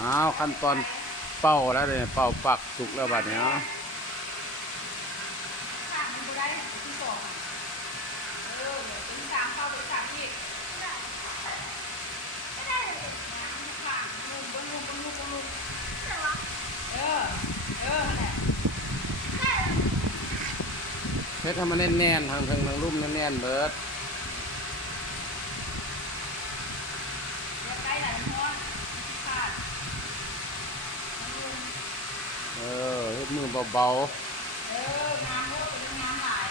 อ้าวขั้นตอนเป่าแล้วเนี่ยเป่าปักสุกแล้วบัดเนี้ยข้างมันบ่ได้ที่สองเดี๋ยวเป็นสามเข้าไปสามที่ไม่ได้เลยน้ำข้างนุ่มบนนุ่มบนนุ่มบนนุ่มใช่ปะเออแหละเฮ็ดให้มันแน่นๆทางรุ่มแน่นๆเบิดเดี๋ยวใกล้ไหลมันร้อนขาดมันนุ่มเฮ็ดมือเบางามเด้อเป็นงามหลาย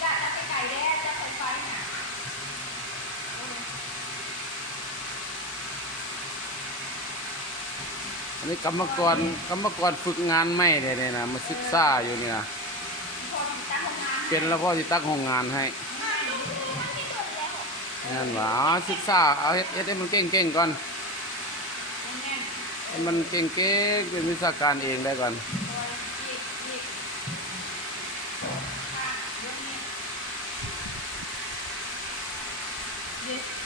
อยากจะไปไก่แด้จะไปไฟเนี่ยๆอันนี้กรรมกรฝึกงานไม่ได้เนี่ยนะมาศึกษาอยู่เนี่ยพอถึงการทำงานเป็นแล้วพ่อสิตั้งห้องงานให้นั่นหว่าเอาศึกษาเอาเฮ็ดให้มันเก่งๆก่อนแน่นให้มันเก่งๆเป็นวิชาการเองได้ก่อนๆคอยยีกข้างยกนี้ยีก